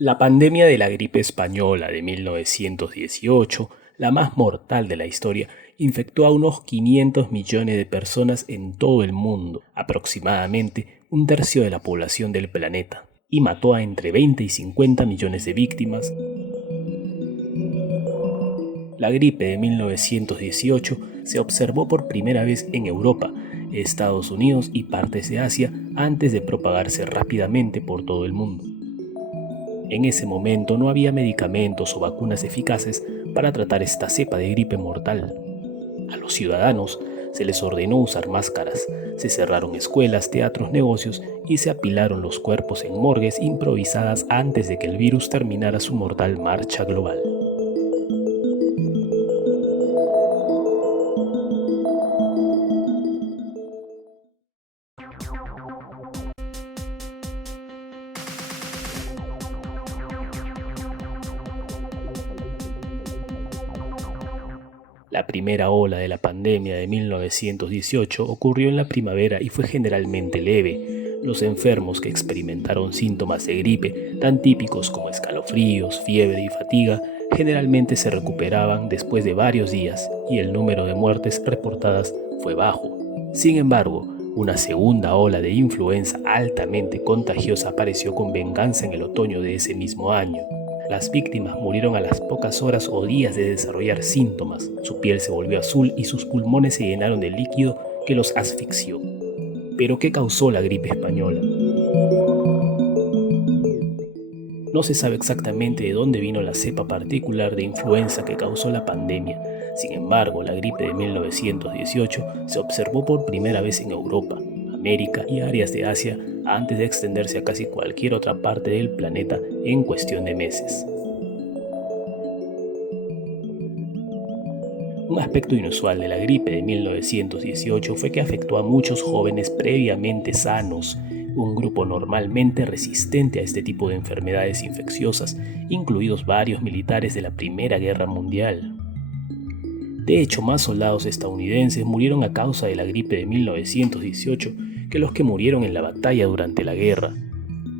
La pandemia de la gripe española de 1918, la más mortal de la historia, infectó a unos 500 millones de personas en todo el mundo, aproximadamente un tercio de la población del planeta, y mató a entre 20 y 50 millones de víctimas. La gripe de 1918 se observó por primera vez en Europa, Estados Unidos y partes de Asia antes de propagarse rápidamente por todo el mundo. En ese momento no había medicamentos o vacunas eficaces para tratar esta cepa de gripe mortal. A los ciudadanos se les ordenó usar máscaras, se cerraron escuelas, teatros, negocios y se apilaron los cuerpos en morgues improvisadas antes de que el virus terminara su mortal marcha global. La primera ola de la pandemia de 1918 ocurrió en la primavera y fue generalmente leve. Los enfermos que experimentaron síntomas de gripe, tan típicos como escalofríos, fiebre y fatiga, generalmente se recuperaban después de varios días y el número de muertes reportadas fue bajo. Sin embargo, una segunda ola de influenza altamente contagiosa apareció con venganza en el otoño de ese mismo año. Las víctimas murieron a las pocas horas o días de desarrollar síntomas. Su piel se volvió azul y sus pulmones se llenaron de líquido que los asfixió. ¿Pero qué causó la gripe española? No se sabe exactamente de dónde vino la cepa particular de influenza que causó la pandemia. Sin embargo, la gripe de 1918 se observó por primera vez en Europa, América y áreas de Asia antes de extenderse a casi cualquier otra parte del planeta en cuestión de meses. Un aspecto inusual de la gripe de 1918 fue que afectó a muchos jóvenes previamente sanos, un grupo normalmente resistente a este tipo de enfermedades infecciosas, incluidos varios militares de la Primera Guerra Mundial. De hecho, más soldados estadounidenses murieron a causa de la gripe de 1918 que los que murieron en la batalla durante la guerra.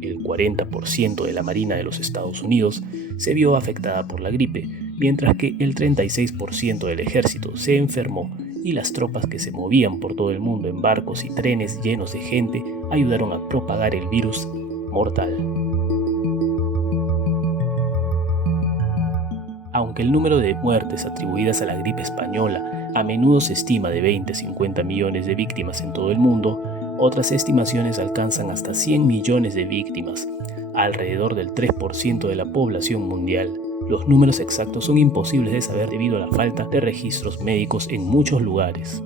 El 40% de la Marina de los Estados Unidos se vio afectada por la gripe, mientras que el 36% del ejército se enfermó y las tropas que se movían por todo el mundo en barcos y trenes llenos de gente ayudaron a propagar el virus mortal. Aunque el número de muertes atribuidas a la gripe española a menudo se estima de 20 a 50 millones de víctimas en todo el mundo, otras estimaciones alcanzan hasta 100 millones de víctimas, alrededor del 3% de la población mundial. Los números exactos son imposibles de saber debido a la falta de registros médicos en muchos lugares.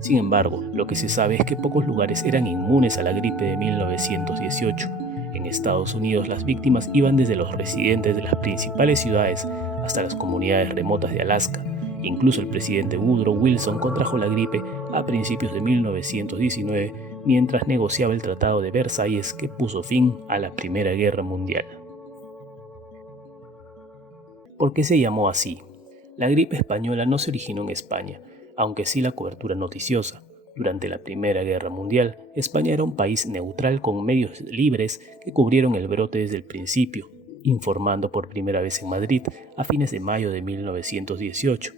Sin embargo, lo que se sabe es que pocos lugares eran inmunes a la gripe de 1918. En Estados Unidos, las víctimas iban desde los residentes de las principales ciudades hasta las comunidades remotas de Alaska. Incluso el presidente Woodrow Wilson contrajo la gripe a principios de 1919 mientras negociaba el Tratado de Versalles que puso fin a la Primera Guerra Mundial. ¿Por qué se llamó así? La gripe española no se originó en España, aunque sí la cobertura noticiosa. Durante la Primera Guerra Mundial, España era un país neutral con medios libres que cubrieron el brote desde el principio, informando por primera vez en Madrid a fines de mayo de 1918.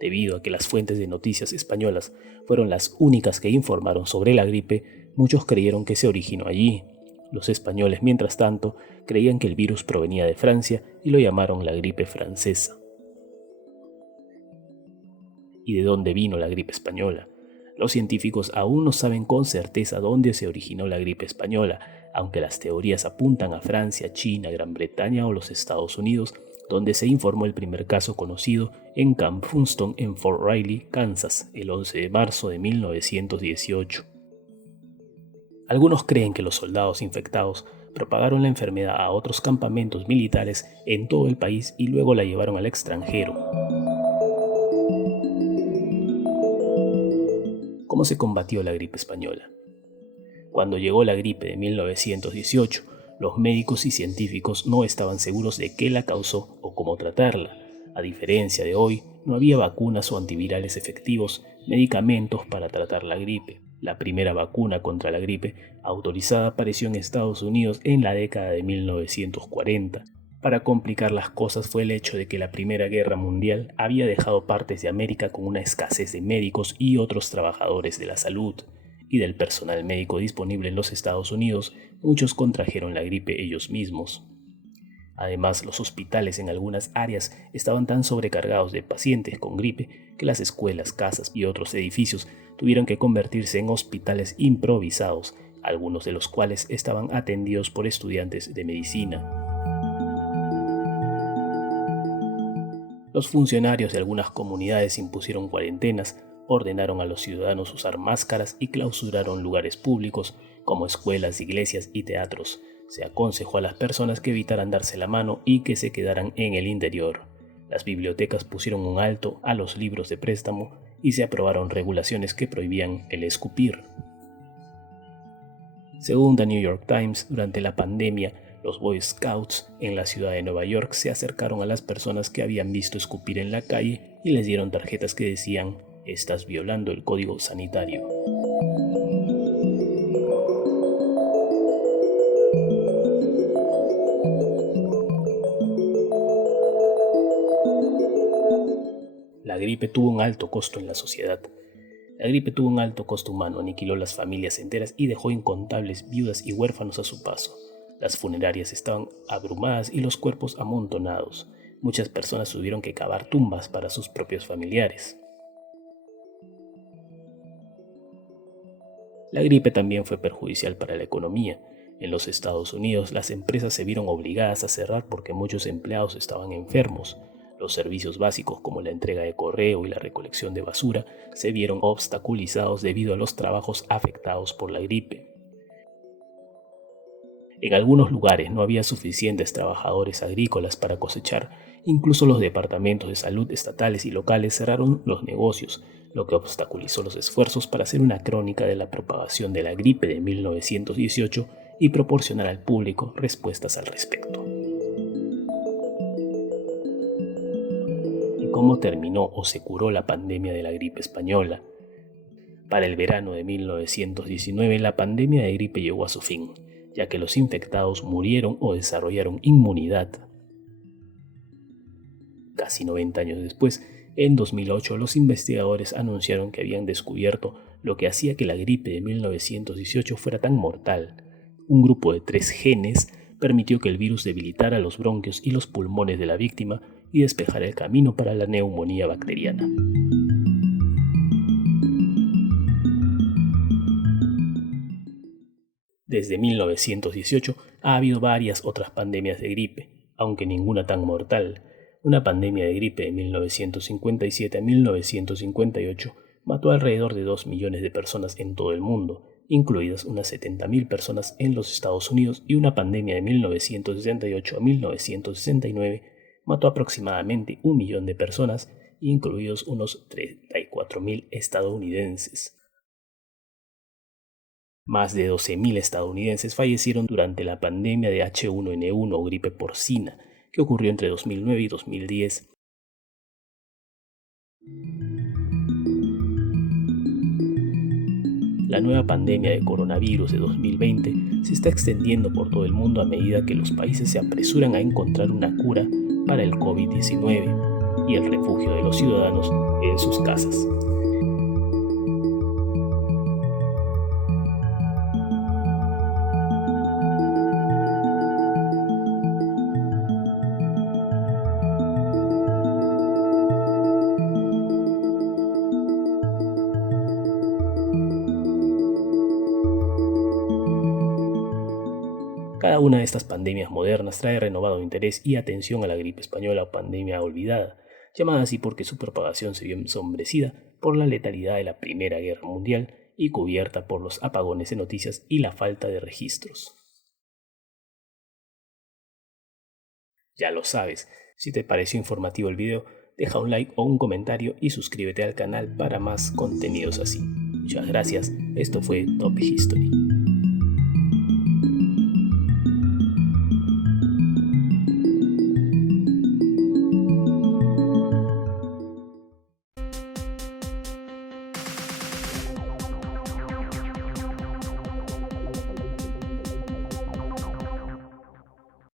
Debido a que las fuentes de noticias españolas fueron las únicas que informaron sobre la gripe, muchos creyeron que se originó allí. Los españoles, mientras tanto, creían que el virus provenía de Francia y lo llamaron la gripe francesa. ¿Y de dónde vino la gripe española? Los científicos aún no saben con certeza dónde se originó la gripe española, aunque las teorías apuntan a Francia, China, Gran Bretaña o los Estados Unidos, donde se informó el primer caso conocido en Camp Funston en Fort Riley, Kansas, el 11 de marzo de 1918. Algunos creen que los soldados infectados propagaron la enfermedad a otros campamentos militares en todo el país y luego la llevaron al extranjero. ¿Cómo se combatió la gripe española? Cuando llegó la gripe de 1918, los médicos y científicos no estaban seguros de qué la causó o cómo tratarla. A diferencia de hoy, no había vacunas o antivirales efectivos, medicamentos para tratar la gripe. La primera vacuna contra la gripe autorizada apareció en Estados Unidos en la década de 1940. Para complicar las cosas fue el hecho de que la Primera Guerra Mundial había dejado partes de América con una escasez de médicos y otros trabajadores de la salud, y del personal médico disponible en los Estados Unidos, muchos contrajeron la gripe ellos mismos. Además, los hospitales en algunas áreas estaban tan sobrecargados de pacientes con gripe que las escuelas, casas y otros edificios tuvieron que convertirse en hospitales improvisados, algunos de los cuales estaban atendidos por estudiantes de medicina. Los funcionarios de algunas comunidades impusieron cuarentenas, ordenaron a los ciudadanos usar máscaras y clausuraron lugares públicos como escuelas, iglesias y teatros. Se aconsejó a las personas que evitaran darse la mano y que se quedaran en el interior. Las bibliotecas pusieron un alto a los libros de préstamo y se aprobaron regulaciones que prohibían el escupir. Según The New York Times, durante la pandemia, los Boy Scouts en la ciudad de Nueva York se acercaron a las personas que habían visto escupir en la calle y les dieron tarjetas que decían: "Estás violando el código sanitario". La gripe tuvo un alto costo en la sociedad. La gripe tuvo un alto costo humano, aniquiló las familias enteras y dejó incontables viudas y huérfanos a su paso. Las funerarias estaban abrumadas y los cuerpos amontonados. Muchas personas tuvieron que cavar tumbas para sus propios familiares. La gripe también fue perjudicial para la economía. En los Estados Unidos, las empresas se vieron obligadas a cerrar porque muchos empleados estaban enfermos. Los servicios básicos como la entrega de correo y la recolección de basura se vieron obstaculizados debido a los trabajos afectados por la gripe. En algunos lugares no había suficientes trabajadores agrícolas para cosechar. Incluso los departamentos de salud estatales y locales cerraron los negocios, lo que obstaculizó los esfuerzos para hacer una crónica de la propagación de la gripe de 1918 y proporcionar al público respuestas al respecto. ¿Y cómo terminó o se curó la pandemia de la gripe española? Para el verano de 1919, la pandemia de gripe llegó a su fin, ya que los infectados murieron o desarrollaron inmunidad. Casi 90 años después, en 2008, los investigadores anunciaron que habían descubierto lo que hacía que la gripe de 1918 fuera tan mortal. Un grupo de 3 genes permitió que el virus debilitara los bronquios y los pulmones de la víctima y despejara el camino para la neumonía bacteriana. Desde 1918 ha habido varias otras pandemias de gripe, aunque ninguna tan mortal. Una pandemia de gripe de 1957 a 1958 mató alrededor de 2 millones de personas en todo el mundo, incluidas unas 70.000 personas en los Estados Unidos, y una pandemia de 1968 a 1969 mató aproximadamente 1 millón de personas, incluidos unos 34.000 estadounidenses. Más de 12.000 estadounidenses fallecieron durante la pandemia de H1N1 o gripe porcina, que ocurrió entre 2009 y 2010. La nueva pandemia de coronavirus de 2020 se está extendiendo por todo el mundo a medida que los países se apresuran a encontrar una cura para el COVID-19 y el refugio de los ciudadanos en sus casas. Cada una de estas pandemias modernas trae renovado interés y atención a la gripe española o pandemia olvidada, llamada así porque su propagación se vio ensombrecida por la letalidad de la Primera Guerra Mundial y cubierta por los apagones de noticias y la falta de registros. Ya lo sabes, si te pareció informativo el video, deja un like o un comentario y suscríbete al canal para más contenidos así. Muchas gracias, esto fue Top History.